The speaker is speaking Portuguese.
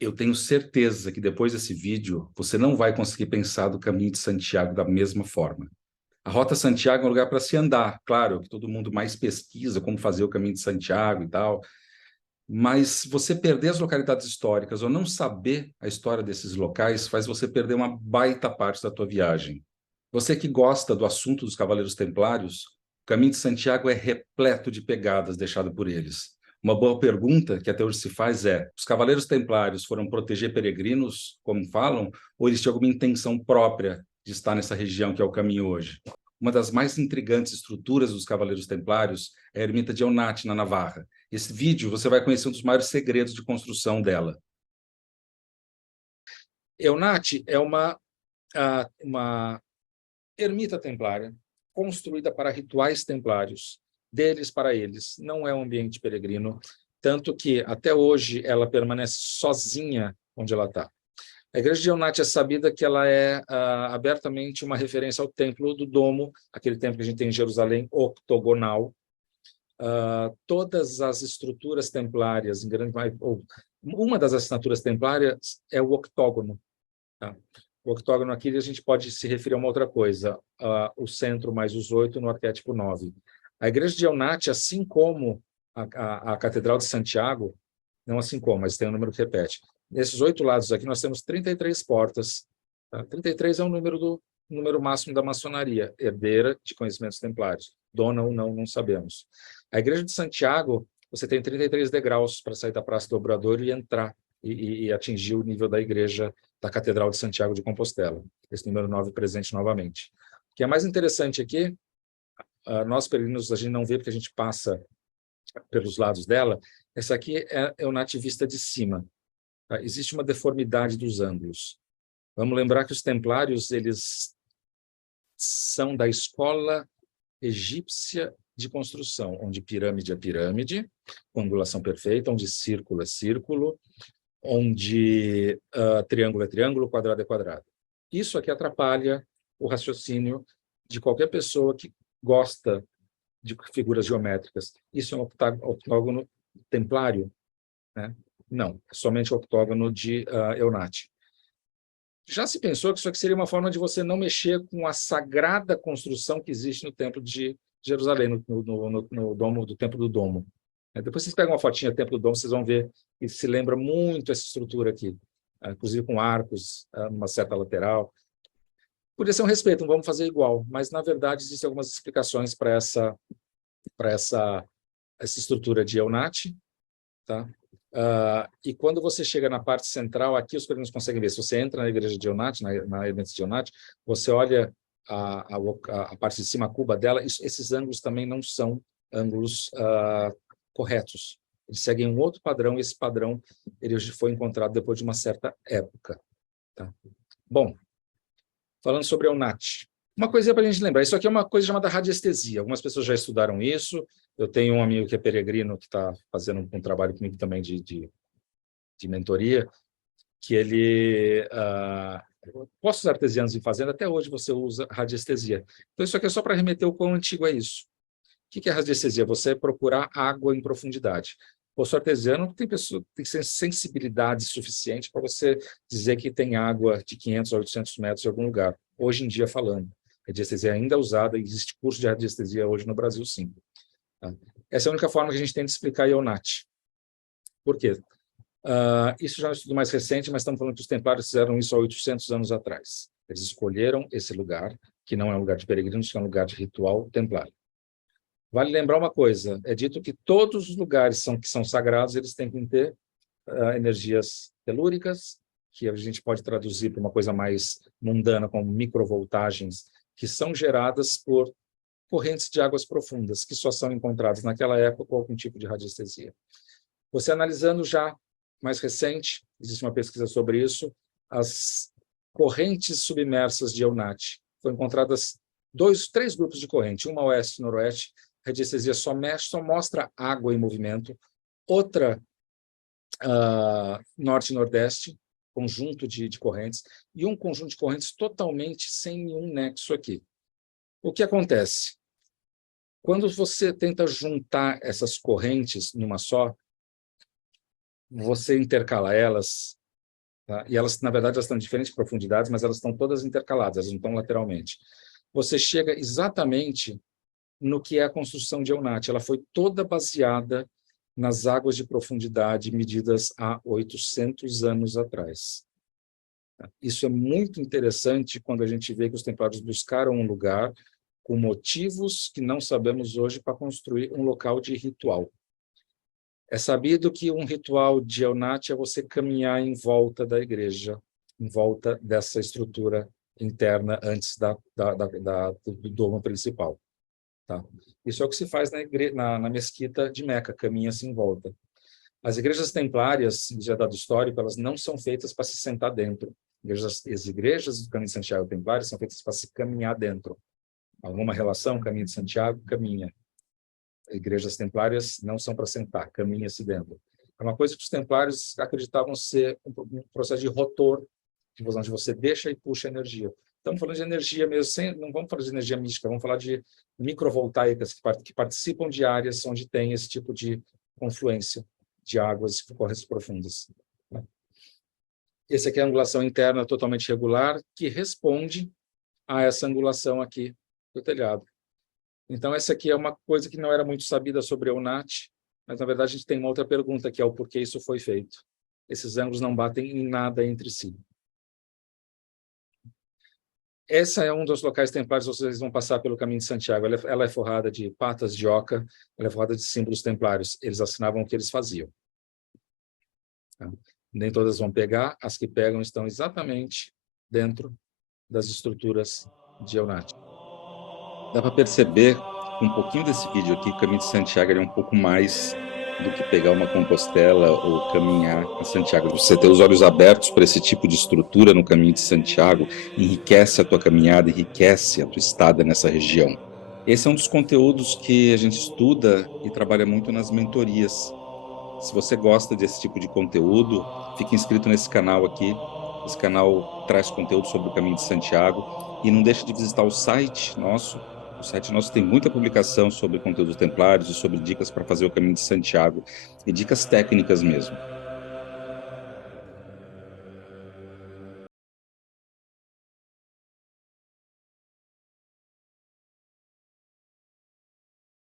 Eu tenho certeza que depois desse vídeo, você não vai conseguir pensar do Caminho de Santiago da mesma forma. A Rota Santiago é um lugar para se andar, claro, que todo mundo mais pesquisa como fazer o Caminho de Santiago e tal, mas você perder as localidades históricas ou não saber a história desses locais faz você perder uma baita parte da tua viagem. Você que gosta do assunto dos Cavaleiros Templários, o Caminho de Santiago é repleto de pegadas deixadas por eles. Uma boa pergunta que até hoje se faz é: os Cavaleiros Templários foram proteger peregrinos, como falam, ou eles tinham alguma intenção própria de estar nessa região que é o caminho hoje? Uma das mais intrigantes estruturas dos Cavaleiros Templários é a Ermita de Eunate, na Navarra. Esse vídeo você vai conhecer um dos maiores segredos de construção dela. Eunate é uma ermita templária construída para rituais templários, deles para eles. Não é um ambiente peregrino, tanto que até hoje ela permanece sozinha onde ela está. A igreja de Eunate é sabida que ela é abertamente uma referência ao templo do Domo, aquele templo que a gente tem em Jerusalém, octogonal. Todas as estruturas templárias, em grande ou uma das assinaturas templárias é o octógono. Tá? O octógono aqui a gente pode se referir a uma outra coisa, o centro mais os 8 no arquétipo 9. A igreja de Eunate, assim como a Catedral de Santiago, não assim como, mas tem um número que repete. Nesses 8 lados aqui nós temos 33 portas. Tá? 33 é o número máximo da maçonaria, herdeira de conhecimentos templários. Dona ou não, não sabemos. A igreja de Santiago, você tem 33 degraus para sair da Praça do Obrador e entrar e atingir o nível da igreja da Catedral de Santiago de Compostela. Esse número 9 presente novamente. O que é mais interessante aqui, nós peregrinos, a gente não vê porque a gente passa pelos lados dela, essa aqui é o nativista de cima. Tá? Existe uma deformidade dos ângulos. Vamos lembrar que os templários, eles são da escola egípcia de construção, onde pirâmide é pirâmide, com angulação perfeita, onde círculo é círculo, onde triângulo é triângulo, quadrado é quadrado. Isso aqui atrapalha o raciocínio de qualquer pessoa que gosta de figuras geométricas. Isso é um octógono templário? Né? Não, é somente o octógono de Eunate. Já se pensou que isso aqui seria uma forma de você não mexer com a sagrada construção que existe no Templo de Jerusalém, no domo do Templo do Domo. Depois vocês pegam uma fotinha do Templo do Domo, vocês vão ver que se lembra muito essa estrutura aqui, inclusive com arcos, numa certa lateral. Podia ser um respeito, não vamos fazer igual, mas na verdade existem algumas explicações para essa estrutura de Eunate, tá? E quando você chega na parte central, aqui os peregrinos conseguem ver. Se você entra na igreja de Eunate, na ermita de Eunate, você olha a parte de cima, a cuba dela, esses ângulos também não são ângulos corretos. Eles seguem um outro padrão, e esse padrão ele foi encontrado depois de uma certa época. Tá? Bom, falando sobre Eunate, uma coisa para a gente lembrar, isso aqui é uma coisa chamada radiestesia. Algumas pessoas já estudaram isso. Eu tenho um amigo que é peregrino, que está fazendo um trabalho comigo também de mentoria, que ele... postos artesianos em fazenda, até hoje você usa radiestesia. Então, isso aqui é só para remeter o quão antigo é isso. O que é radiestesia? Você procurar água em profundidade. Poço artesiano tem sensibilidade suficiente para você dizer que tem água de 500 a 800 metros em algum lugar. Hoje em dia, falando. Radiestesia ainda é usada, existe curso de radiestesia hoje no Brasil, sim. Tá? Essa é a única forma que a gente tem de explicar Eunate. Por quê? Isso já é um estudo mais recente, mas estamos falando que os templários fizeram isso há 800 anos atrás. Eles escolheram esse lugar, que não é um lugar de peregrinos, que é um lugar de ritual templário. Vale lembrar uma coisa, é dito que todos os lugares que são sagrados, eles têm que ter energias telúricas, que a gente pode traduzir para uma coisa mais mundana, como microvoltagens, que são geradas por correntes de águas profundas, que só são encontradas naquela época com algum tipo de radiestesia. Você analisando já mais recente, existe uma pesquisa sobre isso, as correntes submersas de Eunate. Foram encontradas 3 grupos de corrente, uma oeste e noroeste. A radiestesia só mostra água em movimento. Outra, norte e nordeste, conjunto de correntes. E um conjunto de correntes totalmente sem nenhum nexo aqui. O que acontece? Quando você tenta juntar essas correntes numa só, você intercala elas, tá? E elas, na verdade, elas estão em diferentes profundidades, mas elas estão todas intercaladas, elas não estão lateralmente. Você chega exatamente no que é a construção de Eunat. Ela foi toda baseada nas águas de profundidade medidas há 800 anos atrás. Isso é muito interessante quando a gente vê que os templários buscaram um lugar com motivos que não sabemos hoje para construir um local de ritual. É sabido que um ritual de Eunat é você caminhar em volta da igreja, em volta dessa estrutura interna antes do domo principal. Tá? Isso é o que se faz na mesquita de Meca, caminha-se em volta. As igrejas templárias, já dado histórico, elas não são feitas para se sentar dentro. As igrejas do Caminho de Santiago templárias são feitas para se caminhar dentro. Alguma relação, Caminho de Santiago, caminha. Igrejas templárias não são para sentar, caminha-se dentro. É uma coisa que os templários acreditavam ser um processo de rotor, onde você deixa e puxa energia. Estamos falando de energia mesmo, não vamos falar de energia mística, vamos falar de microvoltaicas que participam de áreas onde tem esse tipo de confluência de águas e correntes profundas. Esse aqui é a angulação interna totalmente regular, que responde a essa angulação aqui do telhado. Então, essa aqui é uma coisa que não era muito sabida sobre a Eunat, mas, na verdade, a gente tem uma outra pergunta, que é o porquê isso foi feito. Esses ângulos não batem em nada entre si. Essa é um dos locais templários, vocês vão passar pelo Caminho de Santiago. Ela é forrada de patas de oca, ela é forrada de símbolos templários. Eles assinavam o que eles faziam. Tá? Nem todas vão pegar, as que pegam estão exatamente dentro das estruturas de Eunat. Dá para perceber, com um pouquinho desse vídeo aqui, que o Caminho de Santiago é um pouco mais do que pegar uma Compostela ou caminhar a Santiago. Você ter os olhos abertos para esse tipo de estrutura no Caminho de Santiago enriquece a tua caminhada, enriquece a tua estada nessa região. Esse é um dos conteúdos que a gente estuda e trabalha muito nas mentorias. Se você gosta desse tipo de conteúdo, fique inscrito nesse canal aqui. Esse canal traz conteúdo sobre o Caminho de Santiago. E não deixe de visitar o site nosso. O site nosso tem muita publicação sobre conteúdos templários e sobre dicas para fazer o Caminho de Santiago e dicas técnicas mesmo.